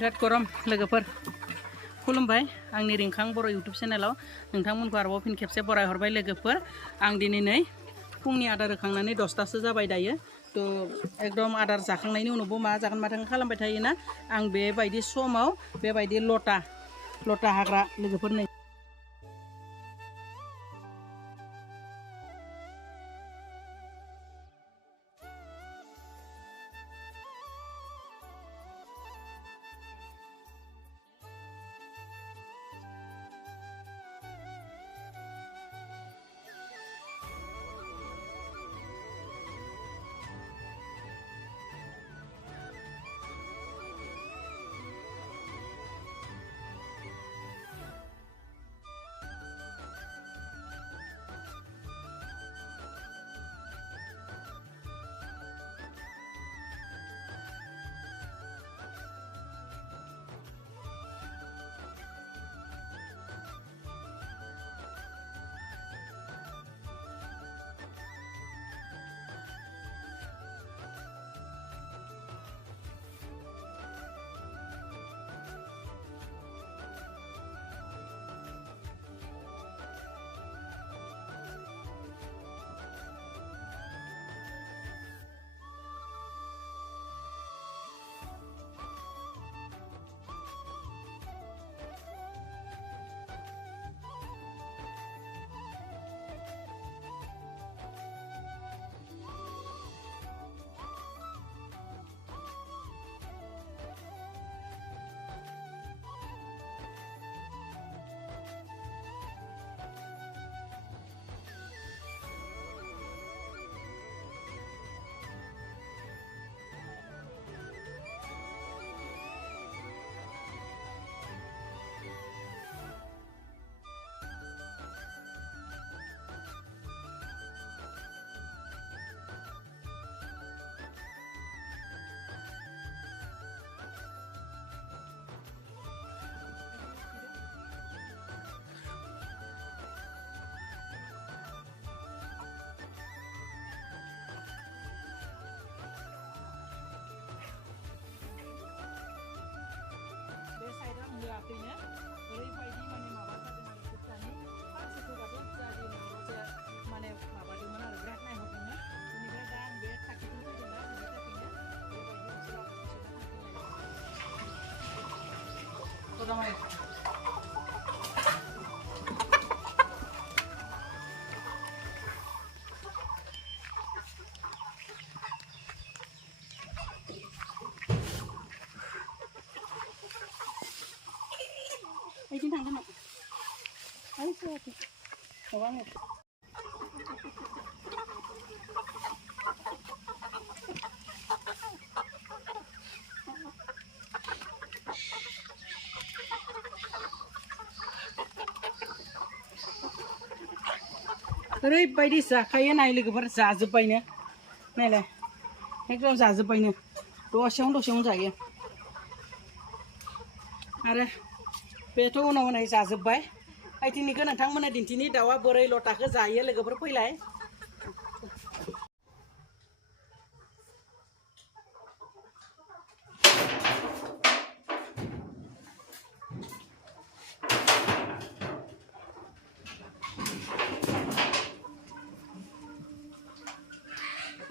बिराद गरम लोगोफोर खुलुमबाय आंनि रिंखां बर' इउटुब चेनेलाव नोंथांमोनखौ आरोबाव फिन खेबसे बरायहरबाय लोगोफोर आं दिनै नै फुंनि आदार होखांनानै 10टासो जाबाय दायो थ' एकदम आदार जाखांनायनि उनावबो मा जागोन माथो खालामबाय थायोना आं बेबायदि समाव बेबायदि लटा हाग्रा लोगोफोर नै ओरैबायदि माने माबा जादों आरो खोथियानि फांसेखौबाथ' जादि माने माबादोंमोन आरो बिराद नायहरदोंमोन बेनिफ्राय दा आं बे खाथिखौ फैदों ना बिनि थाखायनो बेबायदि Ini tangga nak, ayo siapa? Kawan ni. ओरैबायदि जाखायो नाय लोगोफोर जाजोब्बायनो नायलाय एकदम जाजोब्बायनो दसेयावनो जायो आरो बेथ' उनाव नाय जाजोब्बाय आइथिंनिखौ नोंथांमोना दिन्थिनि दाउआ बोरै लटाखौ जायो लोगोफोर फैलाय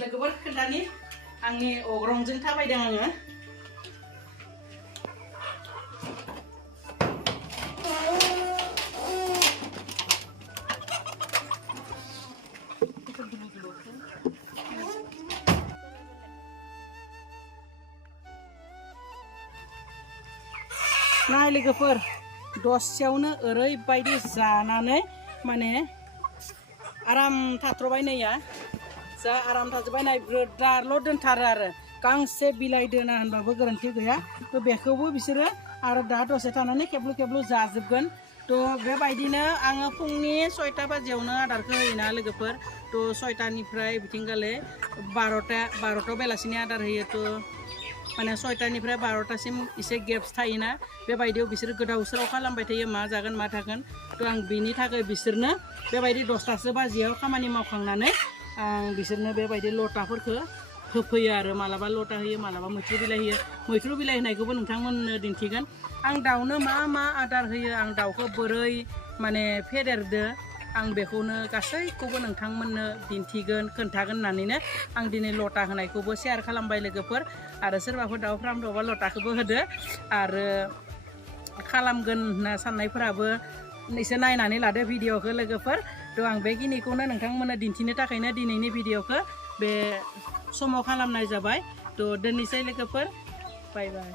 लोगोफोर खोन्थानि आंनि अग्रंजों थाबायदों आङो नाय लोगोफोर दसेयावनो ओरैबायदि जानानै माने आराम थाथ्रबाय नैया जा आराम थाजोब्बाय नाय ब्रोदारल' दोनथारो आरो गांसे बिलाइ दोना होनबाबो गोरोन्थि गैया थ' बेखौबो बिसोरो आरो दा दसे थानानै खेब्लु जाजोबगोन थ' बेबायदिनो आङो फुंनि 6टा बाजियावनो आदारखौ होयोना लोगोफोर थ' 6टानिफ्राय बिथिंगाले 12टा बेलासिनि आदार होयो थ' माने 6टानिफ्राय 12टासिम एसे गेप्स थायोना बेबायदियाव बिसोर गोदाव सोराव खालामबाय थायो मा जागोन मा थागोन थ' आं बिनि थाखाय बिसोरनो बेबायदि 10टासो बाजियाव खामानि मावखांनानै आं बिसोरनो बेबायदि लटाफोरखौ होफैयो आरो मालाबा लटा होयो मालाबा मैथ्रु बिलाइ होयो मैथ्रु बिलाइ होनायखौबो नोंथांमोननो दिन्थिगोन आं दाउनो मा आदार होयो आं दाउखौ बोरै माने फेदेरदो आं बेखौनो गासैखौबो नोंथांमोननो दिन्थिगोन खोन्थागोन होननानैनो आं दिनै लटा होनायखौबो शेयार खालामबाय लोगोफोर आरो सोरबाफोर दाउ फार्म दंबा लटाखौबो होदो आरो खालामगोन होनना साननायफोराबो एसे नायनानै लादो भिडिअखौ लोगोफोर थ' आं बेखिनिखौनो नोंथांमोननो दिन्थिनो थाखायनो दिनैनि भिडिअखौ बे समाव खालामनाय जाबाय थ' दोननोसै लोगोफोर बाय बाय